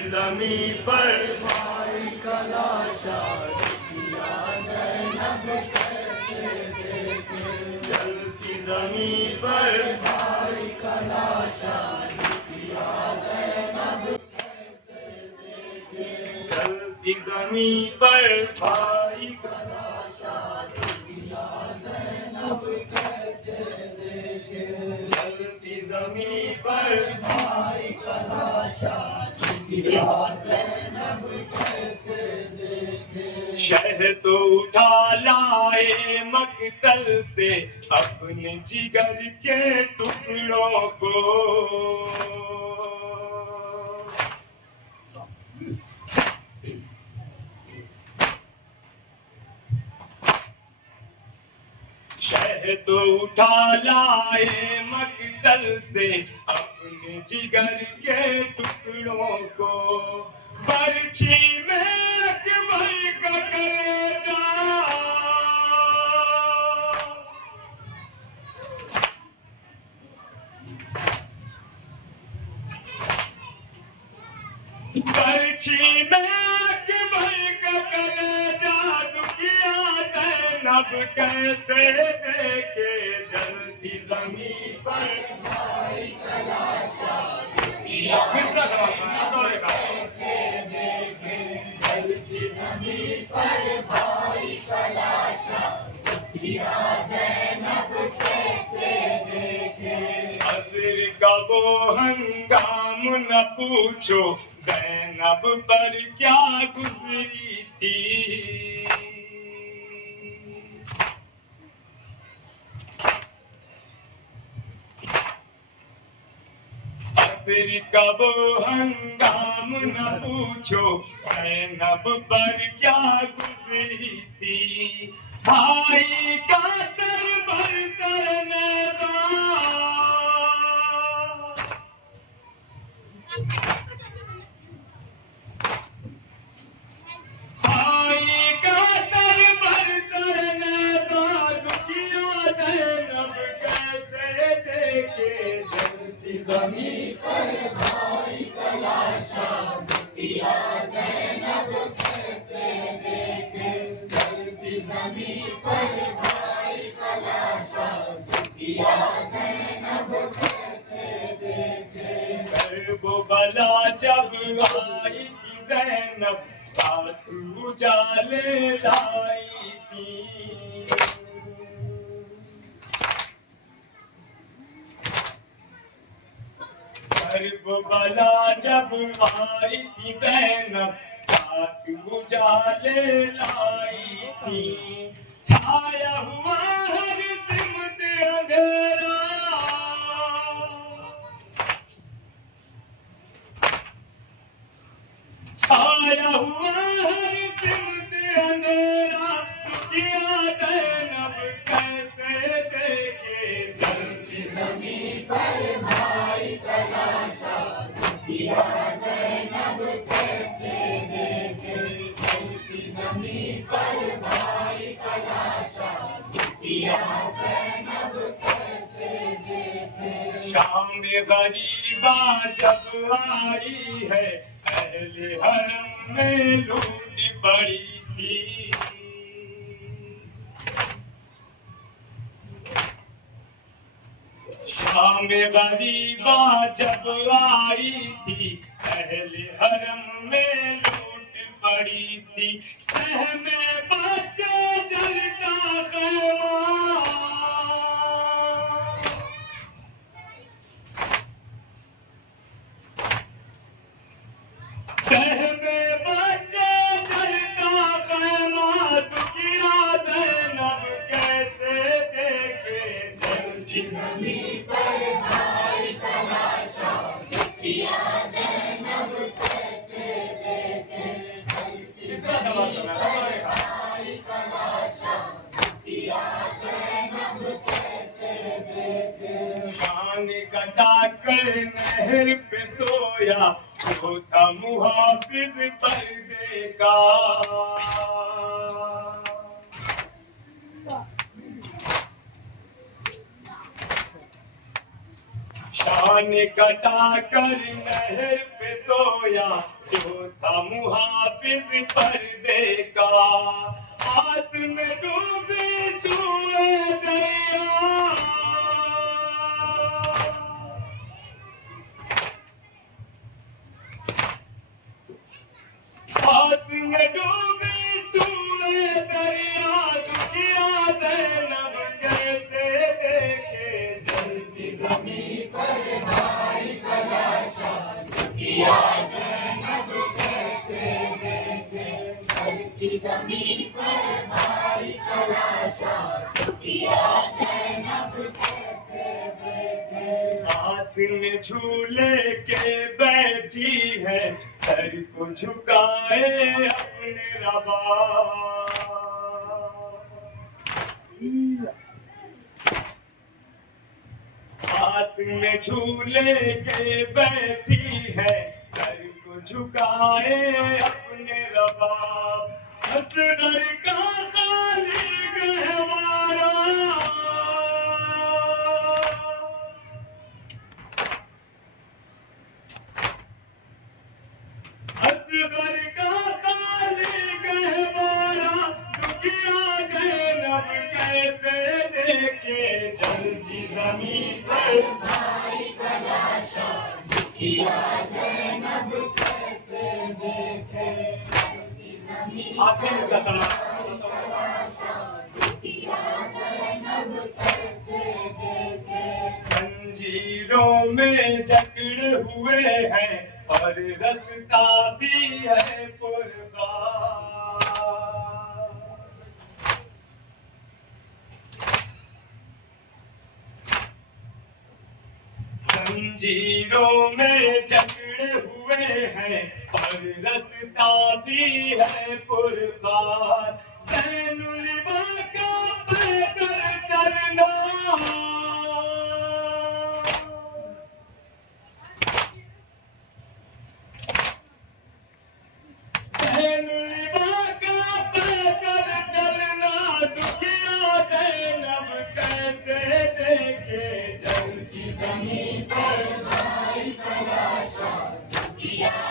زمین پر بھائی کا لاشا کیا زینب کیسے دیکھے جلتی زمین پر بھائی کا لاشا کیا زینب کیسے دیکھے جلتی زمین پر بھائی کا لاشا کیا زینب کیسے دیکھے جلتی زمین پر بھائی کا لاشا شہ تو اٹھا لائے مقتل سے اپنے جگر کے ٹکڑوں کو شہ تو اٹھا لائے مقتل سے اپنے جگر کے ٹکڑوں کو برچھی میں اکبر کا کلیجہ برچھی میں اکبر کا کلیجہ دکھیا زینب کیسے دیکھے جلتی زمین پر بھائی کا لاشا دکھیا کیسے دیکھے جلتی زمین پر بھائی کا لاشا دکھیا زینب کیسے دیکھے عصر کا وہ ہنگام نہ پوچھو زینب پر کیا گزری تھی عصر کا وہ ہنگام نہ پوچھو زینب پر کیا گزری تھی بھائی کا سر بر سر بھائی کا سر بر سر دکھیا زینب کیسے دیکھے جلتی زمین پر بھائی کا لاشا دکھیا زینب کیسے دیکھے جلتی زمین پر بھائی کا لاشا دکھیا زینب کیسے دیکھے کربلا جب آئی تھی زینب ساتھ اجالے لائی تھی کربلا جب آئی تھی زینب ساتھ اجالے لائی تھی چھایا ہوا ہر سمت اندھیرا چھایا ہوا ہر سمت اندھیرا دکھیا زینب کیسے دیکھے جلتی زمین پر بھائی کا لاشا دکھیا زینب کیسے دیکھے جلتی زمین پر بھائی کا لاشا دکھیا زینب کیسے دیکھے شام غریبہ جب آئی ہے اہل حرم میں لوٹ پڑی تھی شام غریبہ جب آئی تھی اہل حرم میں لوٹ پڑی تھی سہم بچے جلتا خیمہ سہم بچے جلتا خیمہ دکھیا زینب کیسے دیکھے جلتی زمین پر بھائی کا لاشا دکھیا زینب کیسے دیکھے جلتی زمین پر بھائی کا لاشا دکھیا زینب کیسے دیکھے شان کٹا کر نہر پہ سویا وہ تھا محافظ پردے کا شان کٹا کر نہر پہ سویا جو تھا محافظ پردے کا آس میں ڈوبی سوئے دریا آس میں ڈوبی سوئے دریا دنیا زینب کیسے دیکھے جلتی زمین پر بھائی کا لاشا دنیا زینب کیسے دیکھے جلتی زمین پر بھائی کا لاشا دنیا زینب کیسے دیکھے آس میں جھولے کے بیٹھی ہے سر کو جھکائے اپنے ربا آس میں جھولے کے بیٹھی ہے سر کو جھکائے اپنے ربا اصغر کا خالی گہوارا اصغر کا خالی گہوارا دنیا زینب کیسے دیکھے جلتی زمین پر بھائی کا لاشا دنیا زینب کیسے دیکھے جلتی زمین پر بھائی کا لاشا دنیا زینب کیسے دیکھے زنجیروں میں جکڑے ہوئے ہیں اور رستا بھی ہے پرخار زنجیروں میں جکڑے ہوئے ہیں اور رستا بھی ہے پرخار زین البا کا پیدل چلنا زین البا کا پیدل چلنا دنیا زینب کیسے دیکھے جلتی زمین پر بھائی کا لاشا دنیا